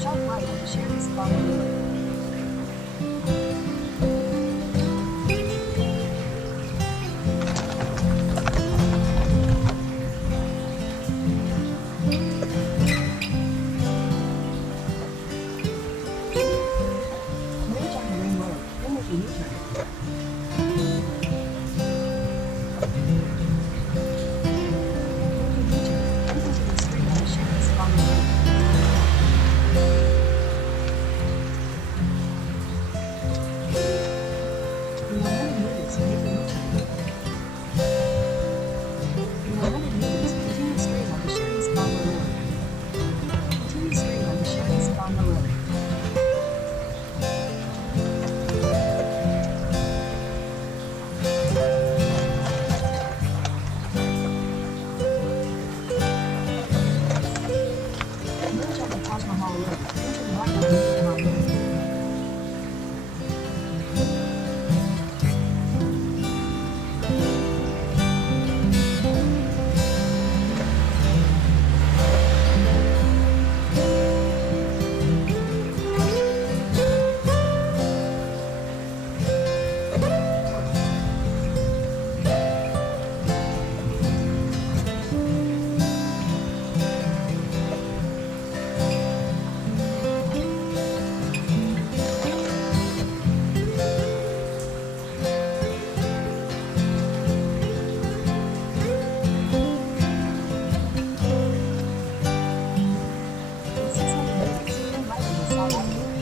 Sharp right on Sherry's Farmer Road. Merge on the Ring Road, then make a U-turn. Make a U-turn, then continue straight on Sherry's Farmer Road. In 100 meters, make a U-turn. In 100 meters, continue straight on the Sherry's Farmer Road. Continue straight on the Sherry's Farmer Road. Merge on the Taj Mahal Road, then turn right on Dhaka Road. In 600 meters, turn right on the South Avenue.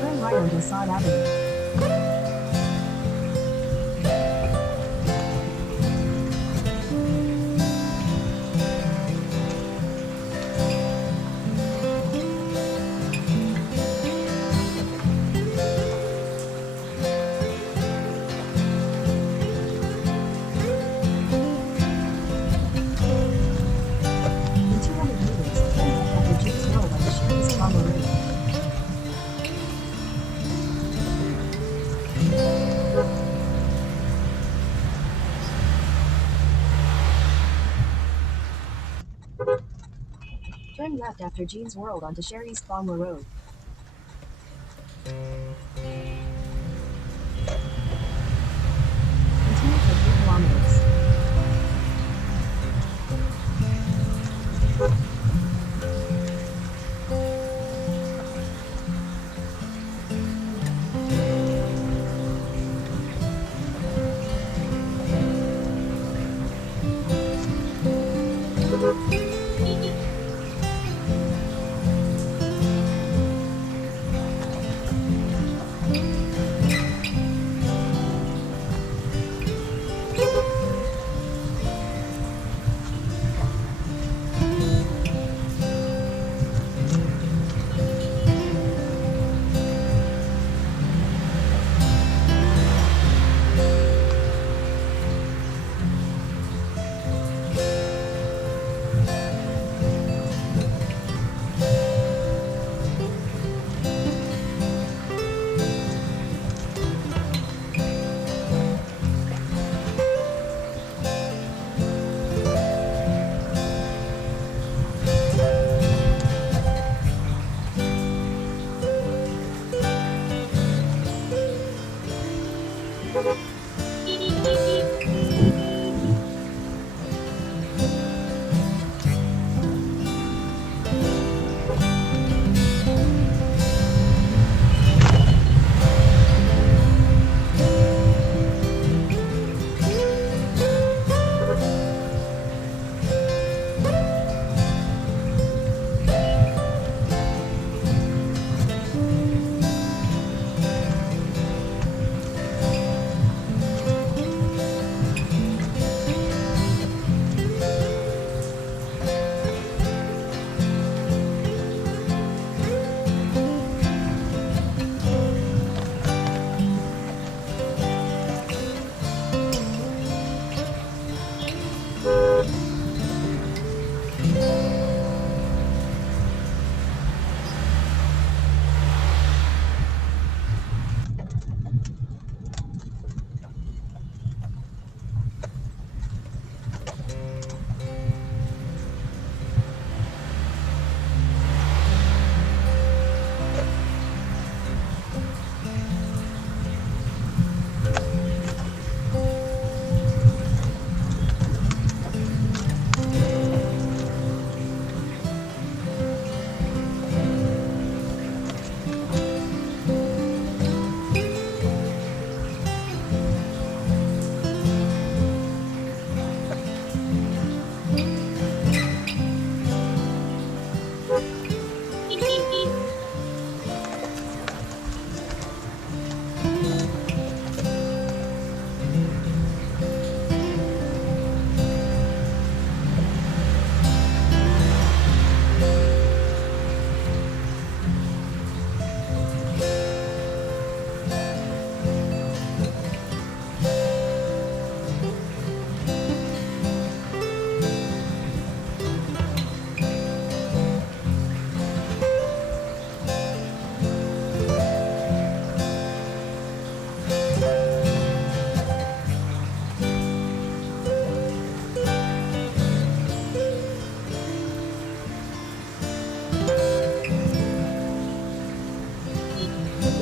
Turn right on South Avenue. In 200 meters, turn left after James Road on the Sherry's Farmer Road. Turn left after Jean's World onto Sherry's Farmer Road. Continue for 3 kilometers.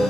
In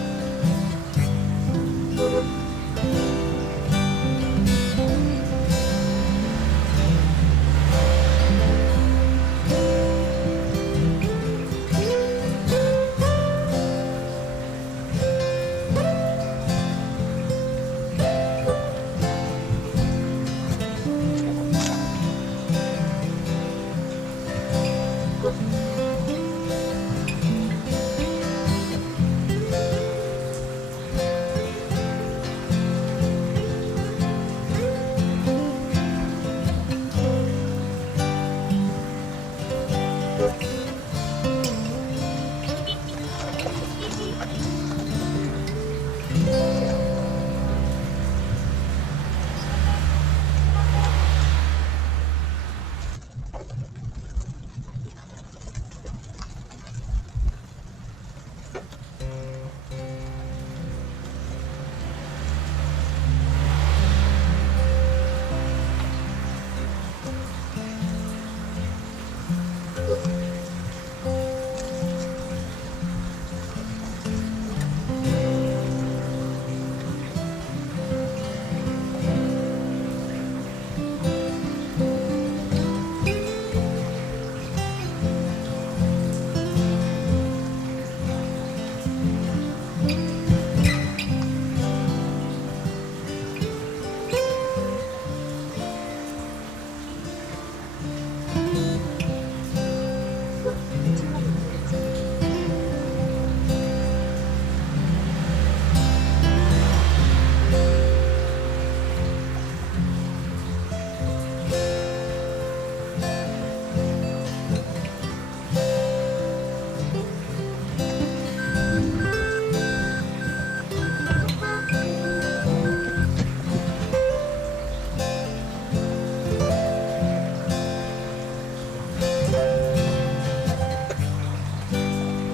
200 meters,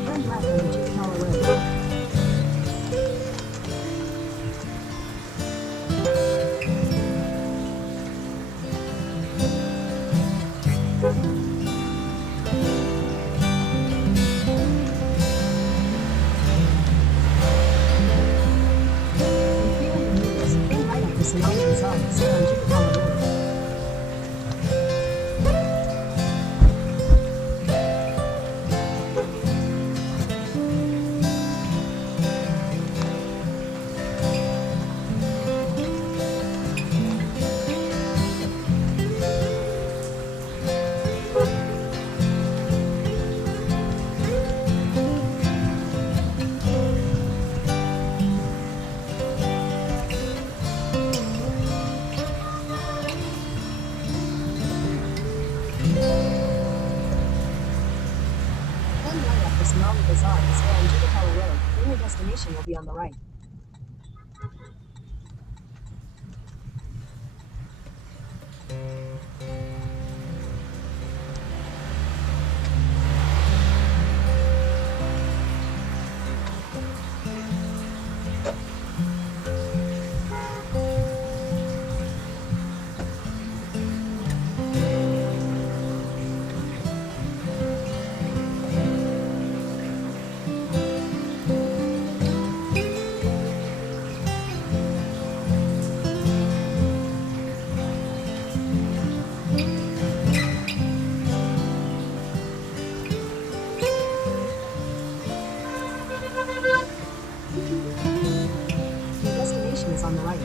turn left on the Jhigatola Road. In 300 meters, turn right after Sonoma Bazaar, stay on Jhigatola Road. Turn right after Sonoma Bazaar and stay on Jhigatola Road, then your destination will be on the right. Your destination is on the right.